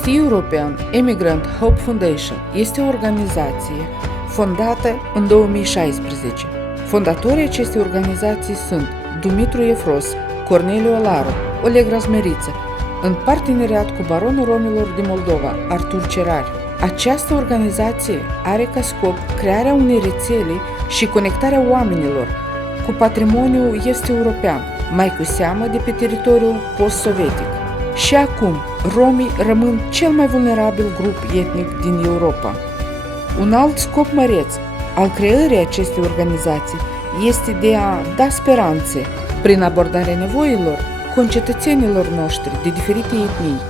East European Immigrant Hope Foundation este o organizație fondată în 2016. Fondatorii acestei organizații sunt Dumitru Efros, Corneliu Olaru, Oleg Razmeriță, în parteneriat cu Baronul Romilor din Moldova, Artur Cerari. Această organizație are ca scop crearea unei rețele și conectarea oamenilor cu patrimoniul est-european, mai cu seamă de pe teritoriul post-sovietic. Și acum, romii rămân cel mai vulnerabil grup etnic din Europa. Un alt scop măreț al creării acestei organizații este de a da speranțe prin abordarea nevoilor concetățenilor noștri de diferite etnii.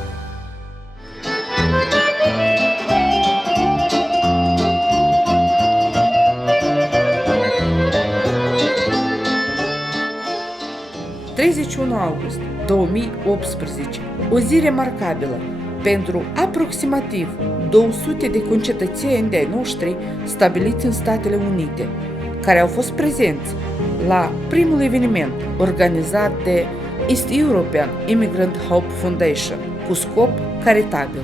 August 2018, o zi remarcabilă pentru aproximativ 200 de concetățeni de-ai noștri stabiliți în Statele Unite, care au fost prezenți la primul eveniment organizat de East European Immigrant Hope Foundation cu scop caritabil.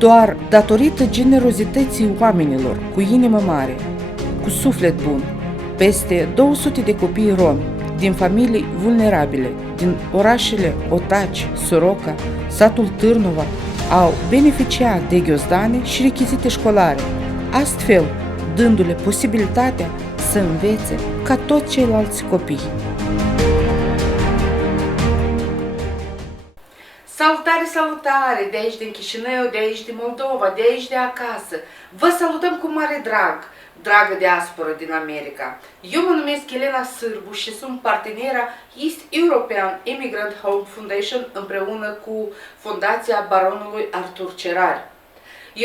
Doar datorită generozității oamenilor cu inimă mare, cu suflet bun, peste 200 de copii romi din familii vulnerabile din orașele Otaci, Soroca, satul Târnova au beneficiat de ghiozdane și rechizite școlare, astfel dându-le posibilitatea să învețe ca toți ceilalți copii. Salutare, salutare! De aici din Chișinău, de aici din Moldova, de aici de acasă. Vă salutăm cu mare drag, dragă diasporă din America. Eu mă numesc Elena Sârbu și sunt partenera East European Immigrant Hope Foundation împreună cu Fundația Baronului Artur Cerari.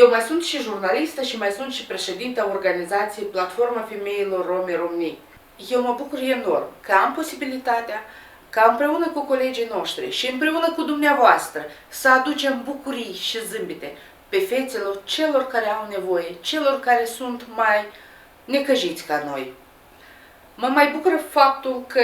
Eu mai sunt și jurnalistă și mai sunt și președinta organizației Platforma Femeilor Rome Români. Eu mă bucur enorm că am posibilitatea ca împreună cu colegii noștri și împreună cu dumneavoastră să aducem bucurii și zâmbete pe fețelor celor care au nevoie, celor care sunt mai necăjiți ca noi. Mă mai bucură faptul că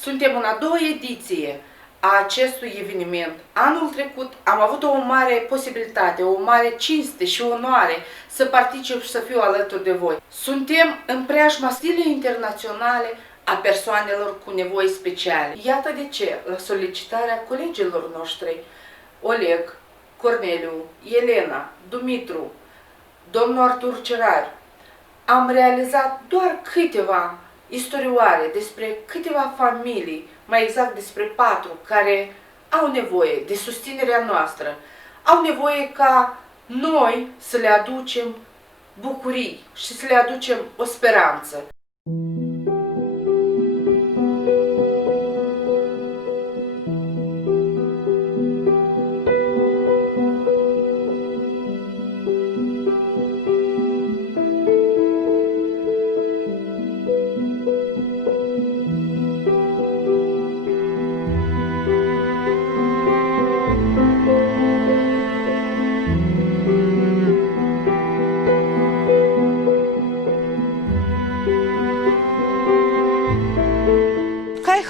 suntem în a doua ediție a acestui eveniment. Anul trecut am avut o mare posibilitate, o mare cinste și onoare să particip și să fiu alături de voi. Suntem în preajma Zilei Internaționale a persoanelor cu nevoi speciale. Iată de ce, la solicitarea colegilor noștri, Oleg, Corneliu, Elena, Dumitru, domnul Artur Cerari, am realizat doar câteva istorioare despre câteva familii, mai exact despre 4, care au nevoie de susținerea noastră, au nevoie ca noi să le aducem bucurii și să le aducem o speranță.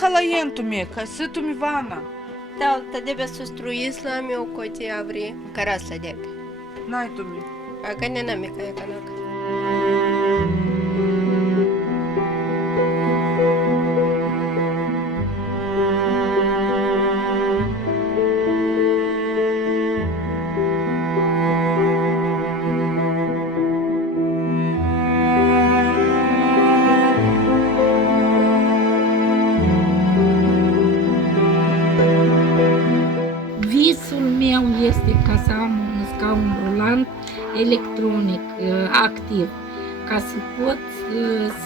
Халаентуме, касытуми вана. Да, тебе сестру исламе у коти аври, караса тебе. Найтуми. А коня намика я канак. Este ca să am un scaun rulant electronic activ, ca să pot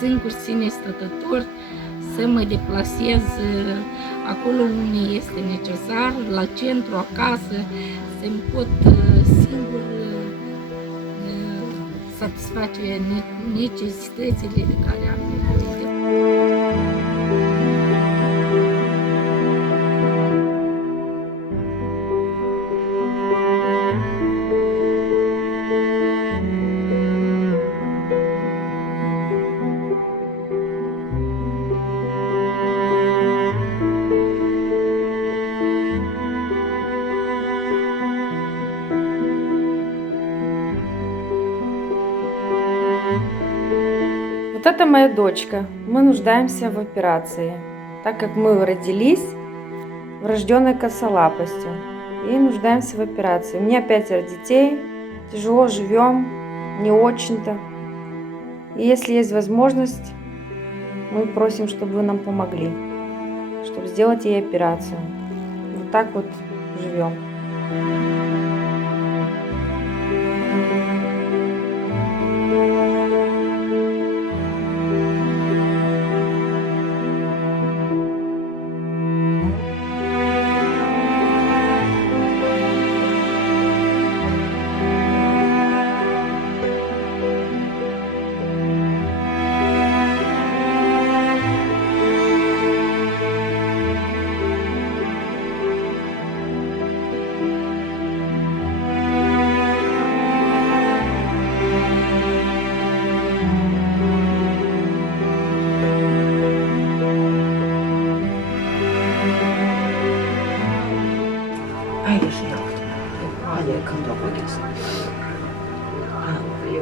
singur sine stătător să mă deplasez acolo unde este necesar, la centru, acasă, să-mi pot singur satisface necesitățile de care am nevoie. это моя дочка. Мы нуждаемся в операции, так как мы родились врожденной косолапостью и нуждаемся в операции. У меня 5 детей, тяжело живем, не очень-то. И если есть возможность, мы просим, чтобы вы нам помогли, чтобы сделать ей операцию. Вот так вот живем.爱的是要的，爱的更多会的是。啊，有。